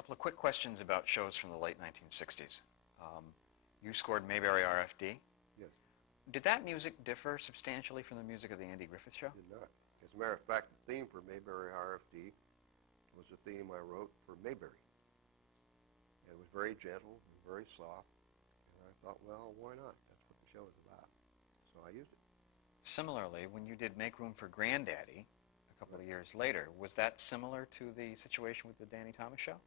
couple of quick questions about shows from the late 1960s. You scored Mayberry RFD. Yes, Did that music differ substantially from the music of the Andy Griffith Show? did not. As a matter of fact, the theme for Mayberry RFD was the theme I wrote for Mayberry. And it was very gentle and very soft. And I thought, well, why not? That's what the show is about. So I used it. Similarly, when you did Make Room for Granddaddy a couple of years later, was that similar to the situation with the Danny Thomas Show?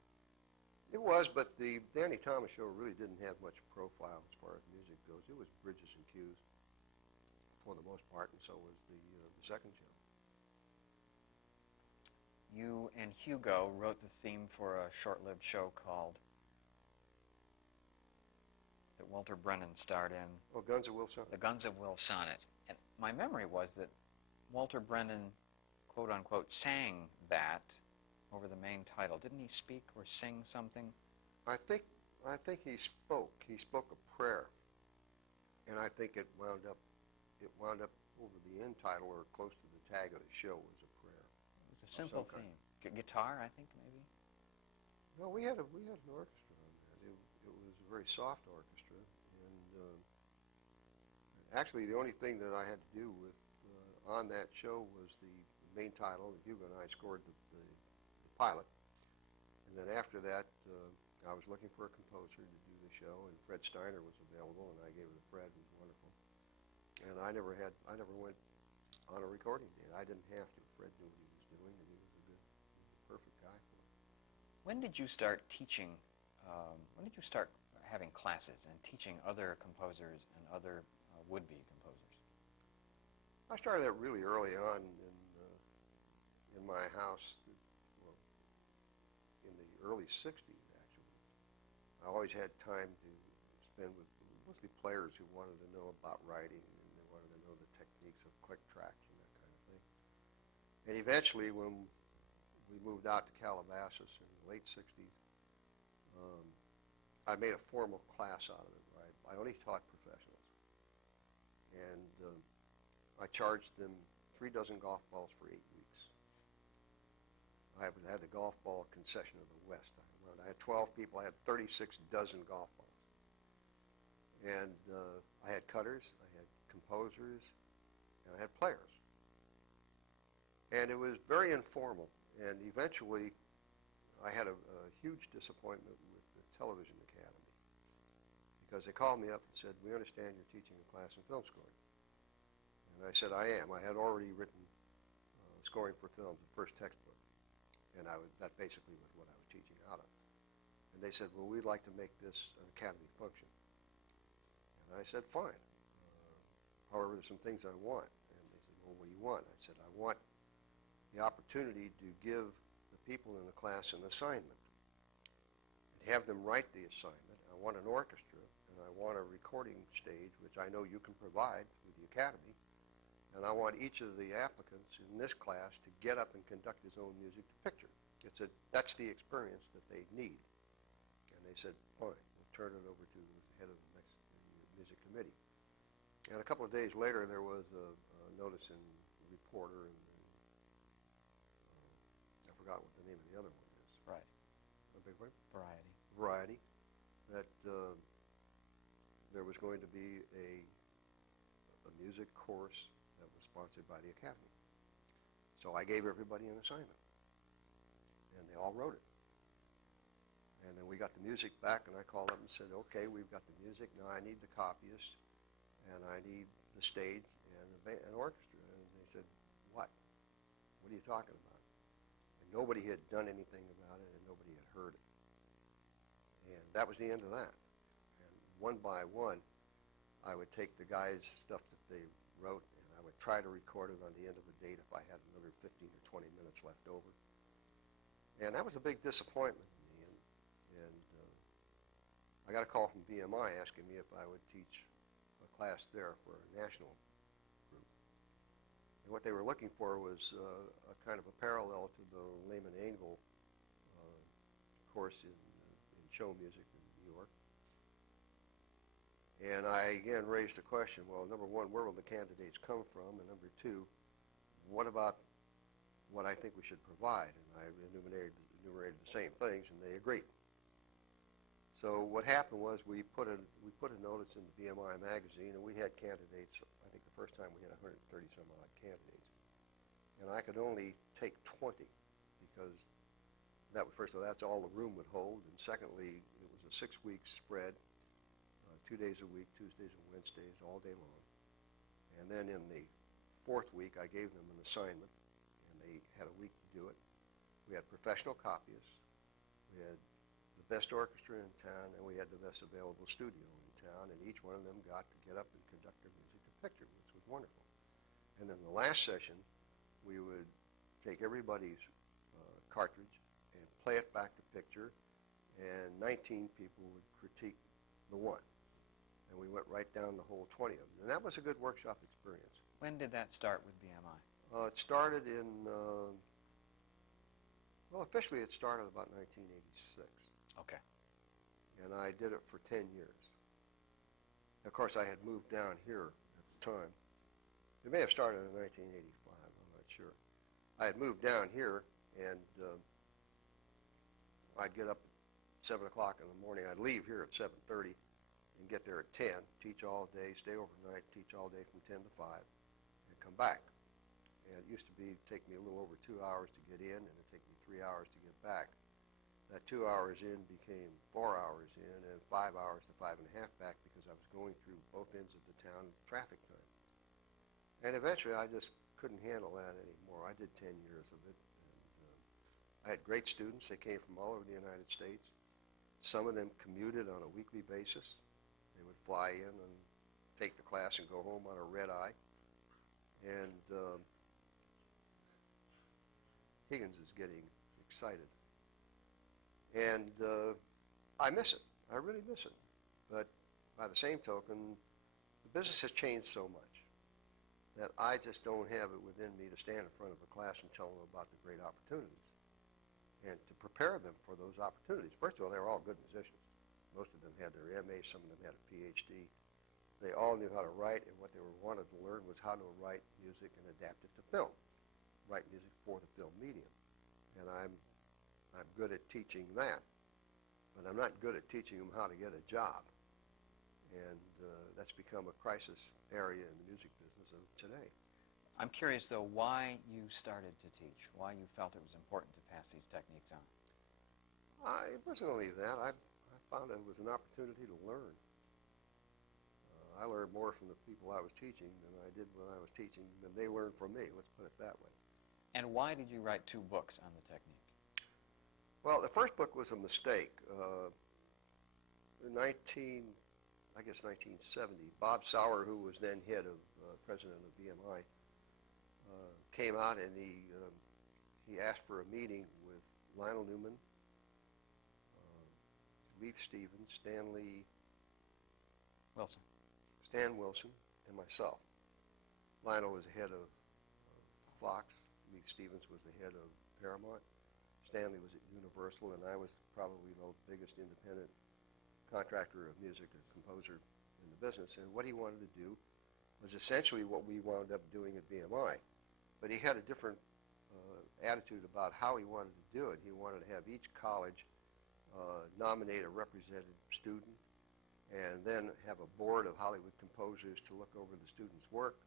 It was, but the Danny Thomas Show really didn't have much profile as far as music goes. It was bridges and cues for the most part, and so was the second show. You and Hugo wrote the theme for a short-lived show called, that Walter Brennan starred in, Oh, Guns of Will Sonnet. The Guns of Will Sonnet. And my memory was that Walter Brennan, quote-unquote, sang that over the main title. Didn't he speak or sing something? I think he spoke. He spoke a prayer, and I think it wound up over the end title or close to the tag of the show was a prayer. It was a simple theme. Guitar, I think, maybe? No, we had an orchestra on that. It was a very soft orchestra, and actually the only thing that I had to do with on that show was the main title. Hugo and I scored the pilot, and then after that I was looking for a composer to do the show, and Fred Steiner was available, and I gave it to Fred, who was wonderful. And I never went on a recording date. I didn't have to. Fred knew what he was doing, and he was a perfect guy for it. When did you start teaching, when did you start having classes and teaching other composers and other would-be composers? I started that really early on in my house, well, in the early 60s, actually. I always had time to spend with mostly players who wanted to know about writing, and they wanted to know the techniques of click tracks and that kind of thing. And eventually, when we moved out to Calabasas in the late 60s, I made a formal class out of it. Right? I only taught professionals. And I charged them 3 dozen golf balls for 8 weeks. I had the golf ball concession of the West. I had 12 people. I had 36 dozen golf balls. And I had cutters, I had composers, and I had players. And it was very informal. And eventually, I had a huge disappointment with the Television Academy, because they called me up and said, "We understand you're teaching a class in film scoring." And I said, "I am." I had already written scoring for film, the first textbook, and that basically was what I was teaching out of. And they said, "Well, we'd like to make this an academy function." And I said, "Fine. However, there's some things I want." And they said, "Well, what do you want?" I said, "I want the opportunity to give the people in the class an assignment and have them write the assignment. I want an orchestra, and I want a recording stage, which I know you can provide through the academy, and I want each of the applicants in this class to get up and conduct his own music to picture. That's the experience that they need." And they said, "Fine, we'll turn it over to the head of the next music committee." And a couple of days later, there was a notice in the Reporter, and I forgot what the name of the other one is. Right. A big one? Variety. That there was going to be a music course that was sponsored by the Academy. So I gave everybody an assignment, and they all wrote it. And then we got the music back, and I called up and said, "Okay, we've got the music. Now I need the copyist, and I need the stage and an orchestra." And they said, "What? What are you talking about?" And nobody had done anything about it, and nobody had heard it. And that was the end of that. And one by one, I would take the guys' stuff that they wrote, and I would try to record it on the end of the date if I had another 15 or 20 minutes left over. And that was a big disappointment to me. And I got a call from BMI asking me if I would teach a class there for a national group. And what they were looking for was a kind of a parallel to the Lehman Engel course in show music in New York. And I again raised the question, well, number one, where will the candidates come from? And number two, what about what I think we should provide? And I enumerated the same things, and they agreed. So what happened was we put a notice in the BMI magazine, and we had candidates. I think the first time we had 130 some odd candidates, and I could only take 20 because that was, first of all, that's all the room would hold, and secondly, it was a 6-week spread, 2 days a week, Tuesdays and Wednesdays, all day long. And then in the 4th week, I gave them an assignment, and they had a week to do it. We had professional copyists, we had the best orchestra in town, and we had the best available studio in town, and each one of them got to get up and conduct their music to picture, which was wonderful. And then the last session, we would take everybody's cartridge and play it back to picture, and 19 people would critique the one. And we went right down the whole 20 of them. And that was a good workshop experience. When did that start with BMI? It started in, well, officially it started about 1986. Okay. And I did it for 10 years. Of course, I had moved down here at the time. It may have started in 1985, I'm not sure. I had moved down here, and I'd get up at 7 o'clock in the morning. I'd leave here at 7:30 and get there at 10, teach all day, stay overnight, teach all day from 10 to 5, and come back. And it used to take me a little over 2 hours to get in, and it'd take me 3 hours to get back. That 2 hours in became 4 hours in, and 5 hours to 5.5 back because I was going through both ends of the town in traffic time. And eventually I just couldn't handle that anymore. I did 10 years of it. And, I had great students. They came from all over the United States. Some of them commuted on a weekly basis. They would fly in and take the class and go home on a red eye. And Higgins is getting excited. And I miss it. I really miss it. But by the same token, the business has changed so much that I just don't have it within me to stand in front of a class and tell them about the great opportunities and to prepare them for those opportunities. First of all, they were all good musicians. Most of them had their MA, some of them had a PhD. They all knew how to write, and what they wanted to learn was how to write music and adapt it to film, write music for the film medium. And I'm good at teaching that, but I'm not good at teaching them how to get a job. And that's become a crisis area in the music business of today. I'm curious, though, why you started to teach, why you felt it was important to pass these techniques on. It wasn't only that. I found it was an opportunity to learn. I learned more from the people I was teaching than I did when I was teaching, than they learned from me, let's put it that way. And why did you write 2 books on the technique? Well, the first book was a mistake. In 1970, Bob Sauer, who was then head of president of BMI, came out and he asked for a meeting with Lionel Newman, Leith Stevens, Stan Wilson, and myself. Lionel was the head of Fox. Leith Stevens was the head of Paramount. Stanley was at Universal, and I was probably the biggest independent contractor of music, a composer in the business. And what he wanted to do was essentially what we wound up doing at BMI. But he had a different attitude about how he wanted to do it. He wanted to have each college nominate a representative student and then have a board of Hollywood composers to look over the students' work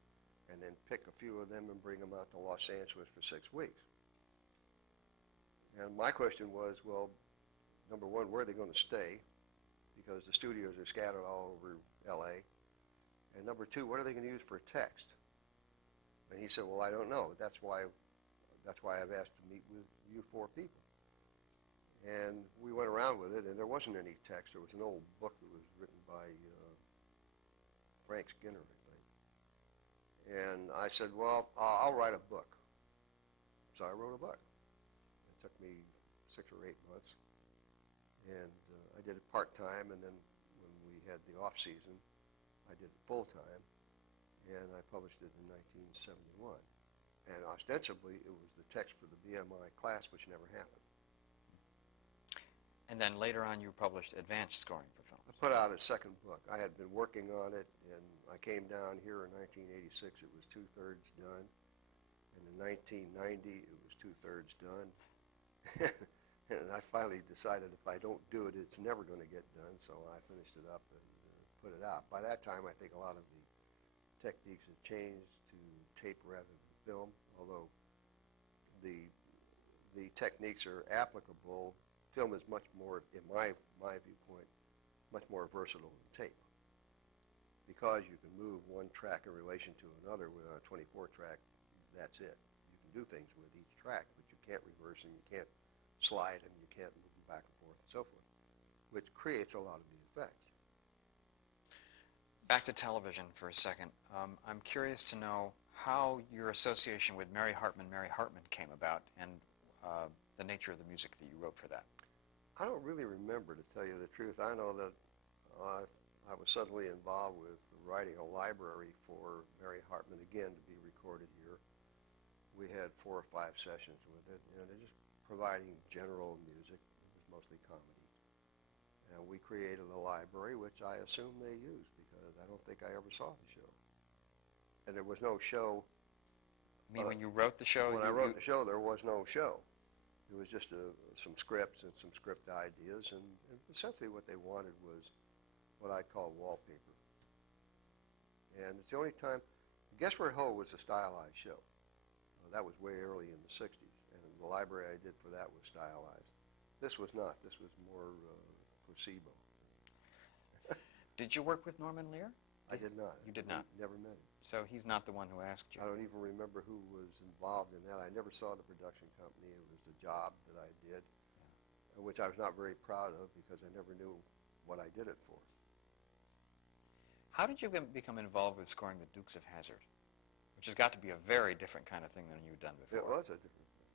and then pick a few of them and bring them out to Los Angeles for 6 weeks. And my question was, well, number one, where are they going to stay? Because the studios are scattered all over L.A. And number two, what are they going to use for a text? And he said, well, I don't know. That's why I've asked to meet with you 4 people. And we went around with it, and there wasn't any text. There was an old book that was written by Frank Skinner, I think. And I said, well, I'll write a book. So I wrote a book. It took me 6 or 8 months. And I did it part-time, and then when we had the off-season, I did it full-time, and I published it in 1971. And ostensibly, it was the text for the BMI class, which never happened. And then later on, you published Advanced Scoring for Films. I put out a second book. I had been working on it, and I came down here in 1986. It was 2/3 done. And in 1990, it was 2/3 done. And I finally decided if I don't do it, it's never going to get done, so I finished it up and put it out. By that time, I think a lot of the techniques have changed to tape rather than film, although the techniques are applicable. Film is much more, in my viewpoint, much more versatile than tape, because you can move one track in relation to another with a 24 track. That's it. You can do things with each track, but you can't reverse them, you can't slide them, you can't move them back and forth and so forth, which creates a lot of the effects. Back to television for a second. I'm curious to know how your association with Mary Hartman came about, and the nature of the music that you wrote for that. I don't really remember, to tell you the truth. I know that I was suddenly involved with writing a library for Mary Hartman, again, to be recorded here. We had 4 or 5 sessions with it, and it just providing general music. It was mostly comedy. And we created a library, which I assume they used, because I don't think I ever saw the show. And there was no show. You mean when you wrote the show? When I wrote the show, there was no show. It was just some scripts and some script ideas, and essentially what they wanted was what I call wallpaper. And it's the only time. Guess Where Ho was a stylized show. That was way early in the 60s, and the library I did for that was stylized. This was not. This was more placebo. Did you work with Norman Lear? I did not. You did not? Never met him. So he's not the one who asked you? I don't even remember who was involved in that. I never saw the production company. It was a job that I did, which I was not very proud of because I never knew what I did it for. How did you become involved with scoring the Dukes of Hazzard, which has got to be a very different kind of thing than you've done before? It was a different thing.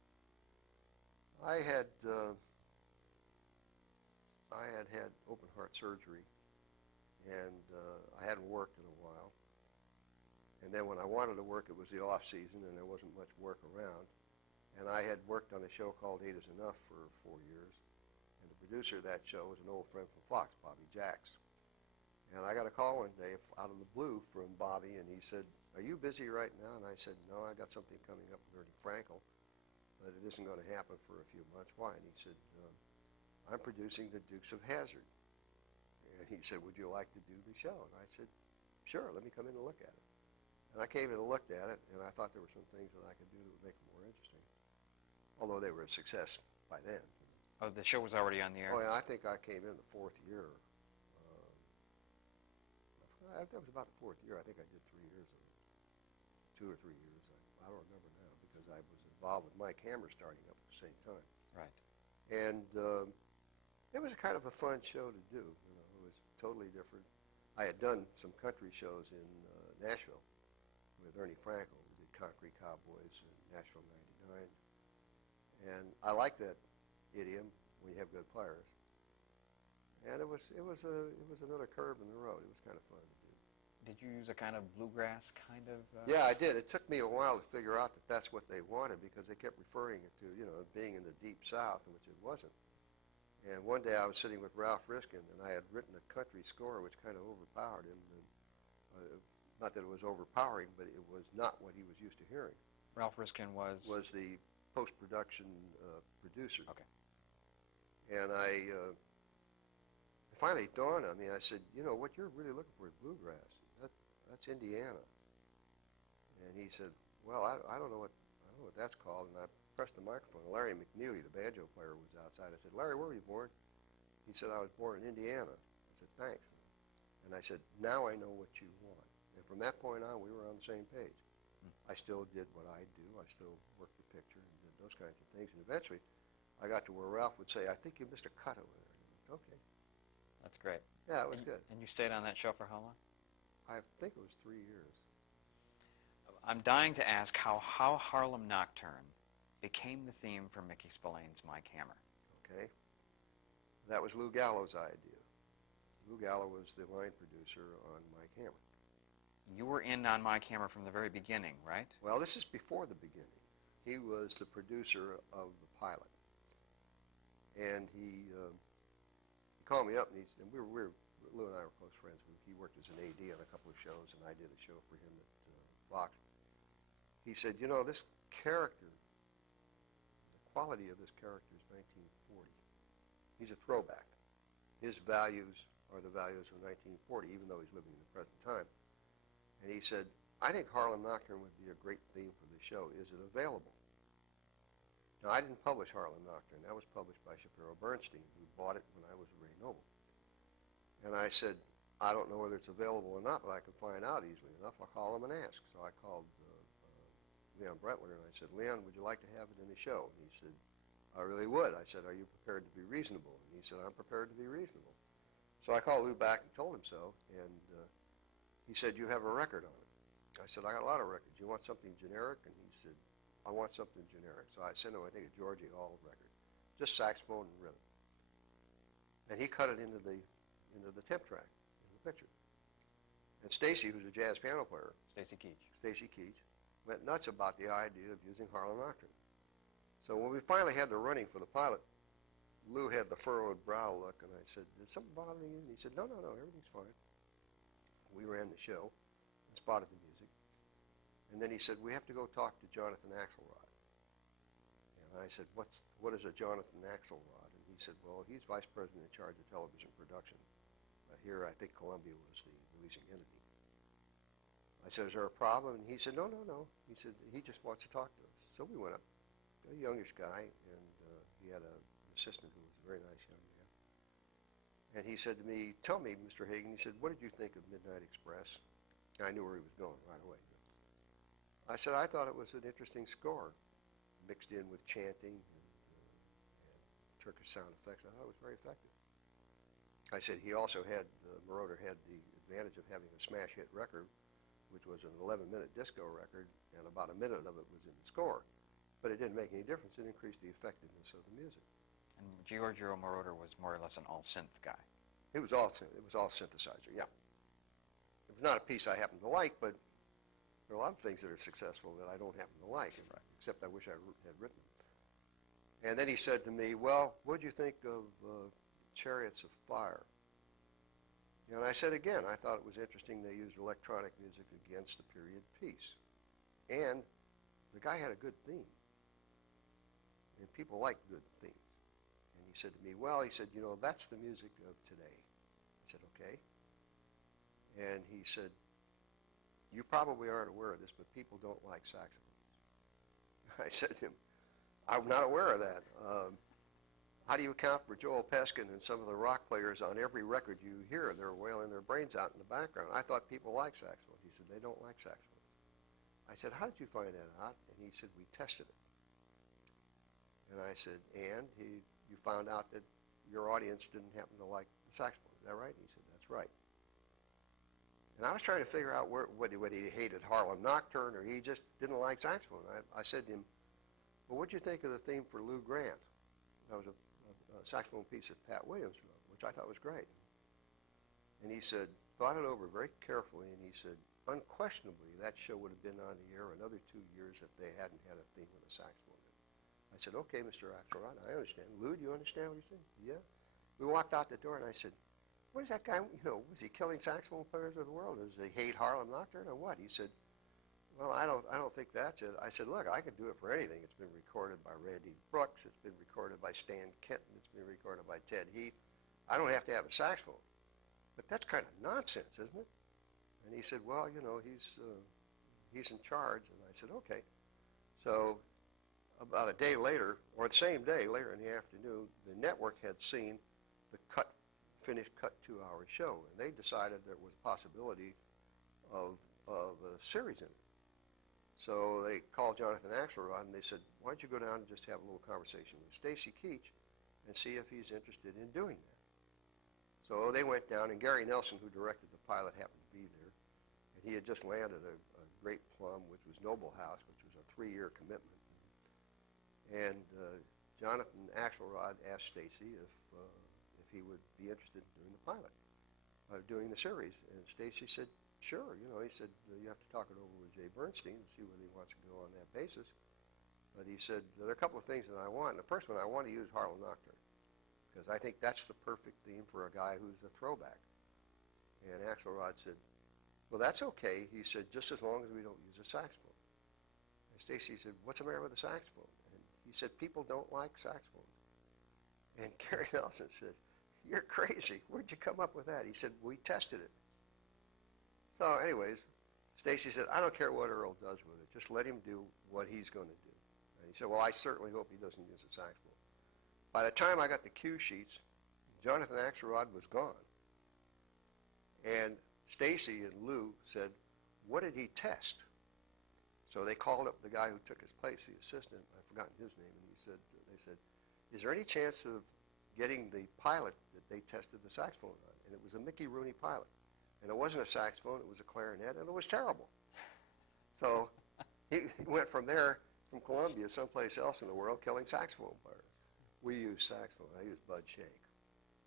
I had open heart surgery, and I hadn't worked in a while. And then when I wanted to work, it was the off season, and there wasn't much work around. And I had worked on a show called 8 Is Enough for 4 years. And the producer of that show was an old friend from Fox, Bobby Jacks. And I got a call one day out of the blue from Bobby, and he said, "Are you busy right now?" And I said, "No, I got something coming up with Ernie Frankel, but it isn't going to happen for a few months." "Why?" And he said, "I'm producing the Dukes of Hazzard." And he said, "Would you like to do the show?" And I said, "Sure, let me come in and look at it." And I came in and looked at it, and I thought there were some things that I could do that would make it more interesting, although they were a success by then. Oh, the show was already on the air? Oh, yeah, I think I came in the 4th year. That was about the 4th year. I think I did 3 years of it, 2 or 3 years. I don't remember now because I was involved with Mike Hammer starting up at the same time. Right. And it was kind of a fun show to do. You know, it was totally different. I had done some country shows in Nashville with Ernie Frankel. We did Concrete Cowboys in Nashville '99, and I like that idiom when you have good players. And it was another curve in the road. It was kind of fun to do. Did you use a kind of bluegrass kind of? Yeah, I did. It took me a while to figure out that that's what they wanted because they kept referring it to, you know, being in the Deep South, which it wasn't. And one day I was sitting with Ralph Riskin, and I had written a country score which kind of overpowered him. And, not that it was overpowering, but it was not what he was used to hearing. Ralph Riskin was the post-production producer. Okay. And it finally dawned on me. I said, "You know, what you're really looking for is bluegrass. That's Indiana." And he said, "Well, I don't know what that's called." And I pressed the microphone. Larry McNeely, the banjo player, was outside. I said, "Larry, where were you born?" He said, "I was born in Indiana." I said, "Thanks." And I said, "Now I know what you want." And from that point on, we were on the same page. I still did what I do. I still worked the picture and did those kinds of things. And eventually, I got to where Ralph would say, "I think you missed a cut over there." And I went, "Okay." That's great. Yeah, it was good. And you stayed on that show for how long? I think it was 3 years. I'm dying to ask how Harlem Nocturne became the theme for Mickey Spillane's Mike Hammer. Okay. That was Lou Gallo's idea. Lou Gallo was the line producer on Mike Hammer. You were in on Mike Hammer from the very beginning, right? Well, this is before the beginning. He was the producer of the pilot. And he called me up, and Lou and I were close friends. He worked as an AD on a couple of shows, and I did a show for him at Fox. He said, "You know, this character, the quality of this character is 1940. He's a throwback. His values are the values of 1940, even though he's living in the present time. And he said, I think Harlem Nocturne would be a great theme for the show. Is it available? Now, I didn't publish Harlem Nocturne. That was published by Shapiro Bernstein, who bought it when I was Ray Noble. And I said, I don't know whether it's available or not, but I can find out easily enough. I'll call him and ask. So I called Leon Brentler, and I said, Leon, would you like to have it in the show? And he said, I really would. I said, are you prepared to be reasonable? And he said, I'm prepared to be reasonable. So I called Lou back and told him so, and he said, you have a record on it. I said, I got a lot of records. You want something generic? And he said, I want something generic. So I sent him, I think, a Georgie Hall record, just saxophone and rhythm. And he cut it into the temp track in the picture. And Stacy, who's a jazz piano player, Stacy Keach, went nuts about the idea of using Harlem Nocturne. So when we finally had the running for the pilot, Lou had the furrowed brow look, and I said, is something bothering you? And he said, no, everything's fine. We ran the show and spotted the music. And then he said, we have to go talk to Jonathan Axelrod. And I said, what is a Jonathan Axelrod? And he said, well, he's vice president in charge of television production. Here, I think Columbia was the releasing entity. I said, is there a problem? And he said, no. He said, he just wants to talk to us. So we went up, a youngish guy, and he had an assistant who was a very nice young man. And he said to me, tell me, Mr. Hagen, he said, what did you think of Midnight Express? I knew where he was going right away. I said, I thought it was an interesting score, mixed in with chanting and Turkish sound effects. I thought it was very effective. I said he also had, Moroder had the advantage of having a smash hit record, which was an 11-minute disco record, and about a minute of it was in the score. But it didn't make any difference. It increased the effectiveness of the music. And Giorgio Moroder was more or less an all-synth guy. It was all synthesizer, yeah. It was not a piece I happened to like, but there are a lot of things that are successful that I don't happen to like, right. Except I wish I had written them. And then he said to me, well, what do you think of Chariots of Fire? And I said again, I thought it was interesting they used electronic music against a period piece. And the guy had a good theme. And people like good themes. And he said to me, well, he said, you know, that's the music of today. I said, okay. And he said, you probably aren't aware of this, but people don't like saxophones. I said to him, I'm not aware of that. How do you account for Joel Peskin and some of the rock players on every record you hear? They're wailing their brains out in the background. I thought people like saxophone. He said, they don't like saxophone. I said, how did you find that out? And he said, we tested it. And I said, and you found out that your audience didn't happen to like the saxophone. Is that right? And he said, that's right. And I was trying to figure out whether he hated Harlem Nocturne or he just didn't like saxophone. I said to him, well, what'd you think of the theme for Lou Grant? That was a saxophone piece that Pat Williams wrote, which I thought was great. And he said, thought it over very carefully, and he said, unquestionably, that show would have been on the air another 2 years if they hadn't had a theme with a saxophone in it. I said, okay, Mr. Axelrod, I understand. Lou, do you understand what he's saying? Yeah. We walked out the door, and I said, what is that guy, was he killing saxophone players of the world? Does he hate Harlem Nocturne or what? He said, well, I don't think that's it. I said, look, I could do it for anything. It's been recorded by Randy Brooks. It's been recorded by Stan Kenton. It's been recorded by Ted Heath. I don't have to have a saxophone. But that's kind of nonsense, isn't it? And he said, well, he's in charge. And I said, okay. So about a day later, or the same day, later in the afternoon, the network had seen the finished cut 2-hour show. And they decided there was a possibility of a series in it. So they called Jonathan Axelrod, and they said, why don't you go down and just have a little conversation with Stacy Keach and see if he's interested in doing that. So they went down, and Gary Nelson, who directed the pilot, happened to be there. And he had just landed a great plum, which was Noble House, which was a 3-year commitment. And Jonathan Axelrod asked Stacy if he would be interested in doing the pilot, doing the series. And Stacy said, sure. He said, you have to talk it over with Jay Bernstein and see whether he wants to go on that basis. But he said, there are a couple of things that I want. And the first one, I want to use Harlem Nocturne, because I think that's the perfect theme for a guy who's a throwback. And Axelrod said, well, that's okay. He said, just as long as we don't use a saxophone. And Stacy said, what's the matter with the saxophone? And he He said, people don't like saxophone. And Gary Nelson said, you're crazy. Where'd you come up with that? He said, we tested it. So anyways, Stacy said, I don't care what Earle does with it. Just let him do what he's going to do. And he said, well, I certainly hope he doesn't use a saxophone. By the time I got the cue sheets, Jonathan Axelrod was gone. And Stacy and Lou said, what did he test? So they called up the guy who took his place, the assistant. I've forgotten his name. And they said, is there any chance of getting the pilot that they tested the saxophone on? And it was a Mickey Rooney pilot. And it wasn't a saxophone, it was a clarinet, and it was terrible. So he went from there, from Columbia, someplace else in the world, killing saxophone players. We used saxophone. I used Bud Shank.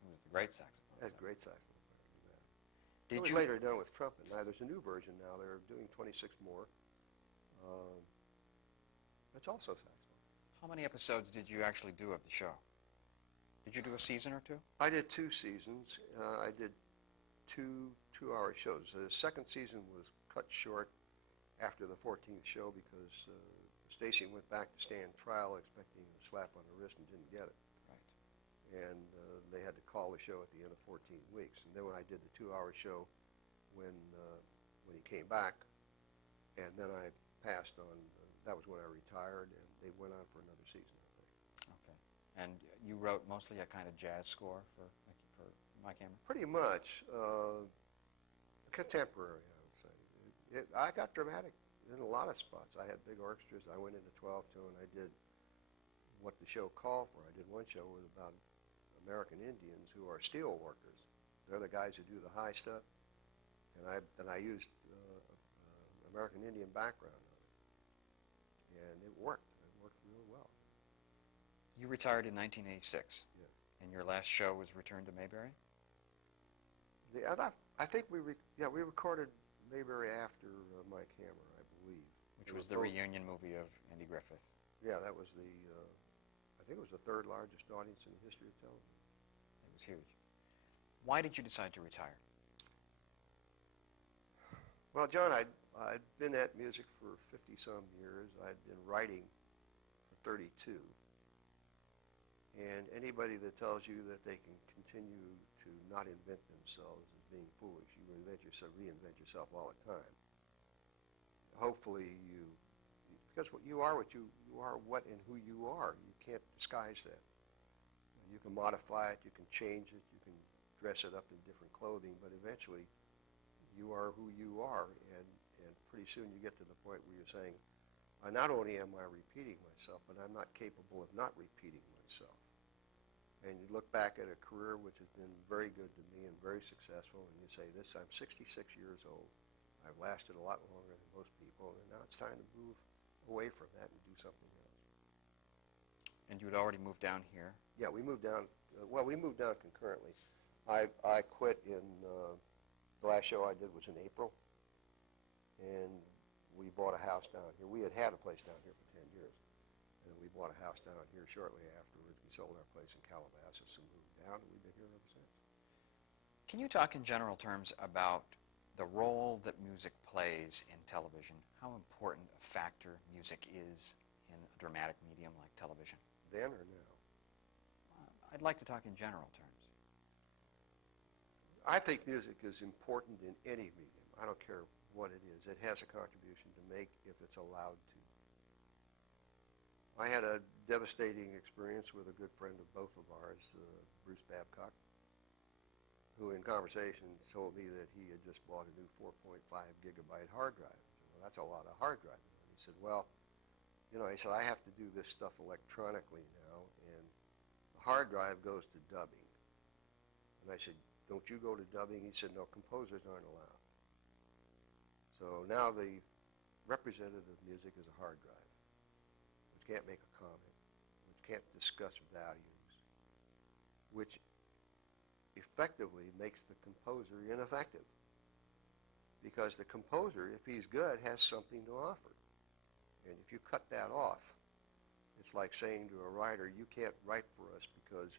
He was a great saxophone. That's a great saxophone player. Did It was you later done with trumpet. Now there's a new version now. They're doing 26 more. That's also saxophone. How many episodes did you actually do of the show? Did you do a season or two? I did 2 seasons. I did two-hour shows. The second season was cut short after the 14th show because Stacy went back to stand trial expecting a slap on the wrist and didn't get it. Right. And they had to call the show at the end of 14 weeks. And then when I did the 2-hour show when he came back, and then I passed on, that was when I retired, and they went on for another season, I think. Okay. And you wrote mostly a kind of jazz score for My Camera? Pretty much. Contemporary, I would say. I got dramatic in a lot of spots. I had big orchestras. I went into 12-tone. I did what the show called for. I did one show with about American Indians who are steel workers. They're the guys who do the high stuff. And I used American Indian background on it. And it worked. It worked really well. You retired in 1986. Yeah. And your last show was Return to Mayberry? I think we recorded Mayberry after My Camera, I believe. Which was the reunion movie of Andy Griffith. Yeah, that was I think it was the 3rd largest audience in the history of television. It was huge. Why did you decide to retire? Well, John, I'd been at music for 50-some years. I'd been writing for 32. And anybody that tells you that they can continue to not invent themselves is being foolish. You reinvent yourself all the time. Hopefully because you are what and who you are. You can't disguise that. You can modify it, you can change it, you can dress it up in different clothing, but eventually you are who you are, and pretty soon you get to the point where you're saying, not only am I repeating myself, but I'm not capable of not repeating myself. And you look back at a career which has been very good to me and very successful, and you say, I'm 66 years old. I've lasted a lot longer than most people, and now it's time to move away from that and do something else. And you had already moved down here? Yeah, we moved down. We moved down concurrently. I quit in, the last show I did was in April, and we bought a house down here. We had a place down here for 10 years, and we bought a house down here shortly afterwards. We sold our place in Calabasas and moved down, and we've been here ever since. Can you talk in general terms about the role that music plays in television? How important a factor music is in a dramatic medium like television? Then or now? I'd like to talk in general terms. I think music is important in any medium. I don't care what it is. It has a contribution to make if it's allowed to. I had a devastating experience with a good friend of both of ours, Bruce Babcock, who in conversation told me that he had just bought a new 4.5 gigabyte hard drive. I said, well, that's a lot of hard drive. And he said, well, he said, I have to do this stuff electronically now, and the hard drive goes to dubbing. And I said, don't you go to dubbing? He said, no, composers aren't allowed. So now the representative of music is a hard drive, which can't make a comment, which can't discuss values, which effectively makes the composer ineffective. Because the composer, if he's good, has something to offer. And if you cut that off, it's like saying to a writer, you can't write for us because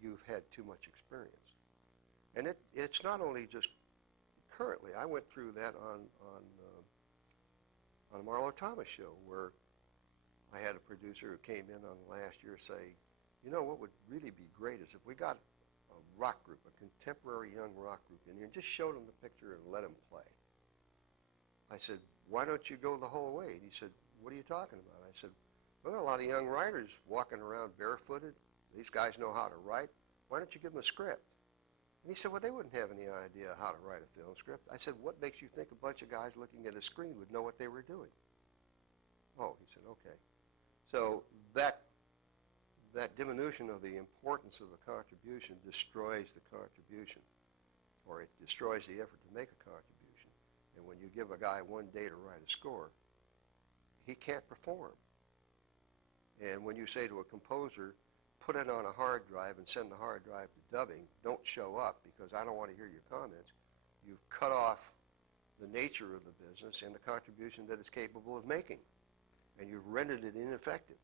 you've had too much experience. And it's not only just currently. I went through that on a Marlo Thomas show where I had a producer who came in on last year say, you know, what would really be great is if we got a rock group, a contemporary young rock group in here, and just showed them the picture and let them play. I said, why don't you go the whole way? And he said, what are you talking about? I said, well, there are a lot of young writers walking around barefooted. These guys know how to write. Why don't you give them a script? And he said, well, they wouldn't have any idea how to write a film script. I said, what makes you think a bunch of guys looking at a screen would know what they were doing? Oh, he said, okay. So that diminution of the importance of a contribution destroys the contribution, or it destroys the effort to make a contribution. And when you give a guy one day to write a score, he can't perform. And when you say to a composer, put it on a hard drive and send the hard drive to dubbing, don't show up because I don't want to hear your comments, you've cut off the nature of the business and the contribution that it's capable of making. And you've rendered it ineffective.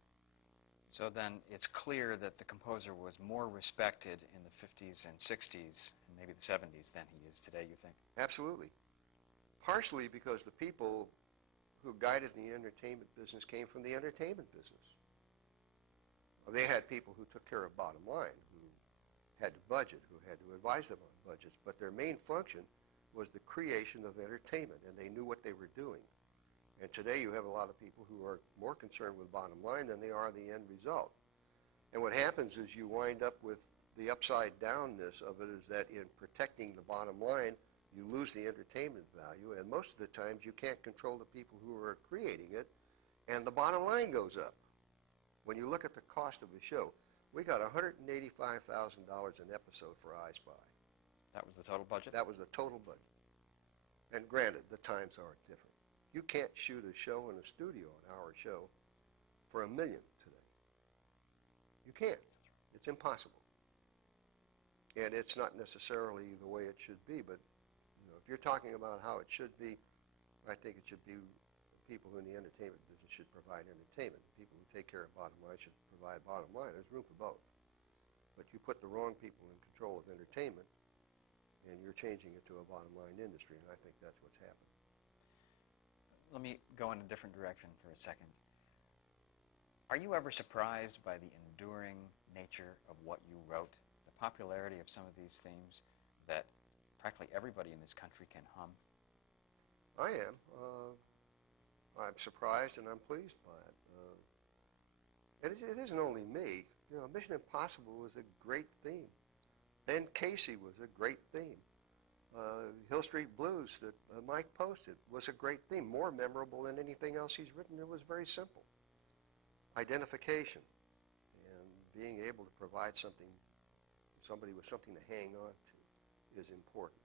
So then it's clear that the composer was more respected in the 50s and 60s and maybe the 70s than he is today, you think? Absolutely. Partially because the people who guided the entertainment business came from the entertainment business. They had people who took care of bottom line, who had to budget, who had to advise them on budgets, but their main function was the creation of entertainment, and they knew what they were doing. And today you have a lot of people who are more concerned with bottom line than they are the end result. And what happens is you wind up with the upside downness of it is that in protecting the bottom line, you lose the entertainment value, and most of the times you can't control the people who are creating it, and the bottom line goes up. When you look at the cost of a show, we got $185,000 an episode for I Spy. That was the total budget? That was the total budget. And granted, the times are different. You can't shoot a show in a studio, an hour show, for $1 million today. You can't. It's impossible. And it's not necessarily the way it should be, but you know, if you're talking about how it should be, I think it should be people in the entertainment business should provide entertainment. People who take care of bottom line should provide bottom line. There's room for both. But you put the wrong people in control of entertainment, and you're changing it to a bottom line industry, and I think that's what's happened. Let me go in a different direction for a second. Are you ever surprised by the enduring nature of what you wrote, the popularity of some of these themes that practically everybody in this country can hum? I am. I'm surprised and I'm pleased by it. And it isn't only me. You know, Mission Impossible was a great theme. Ben Casey was a great theme. Hill Street Blues that Mike posted was a great theme, more memorable than anything else he's written. It was very simple. Identification and being able to provide somebody with something to hang on to is important.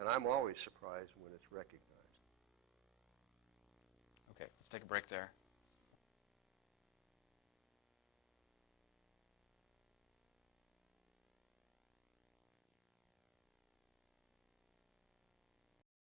And I'm always surprised when it's recognized. Okay, let's take a break there.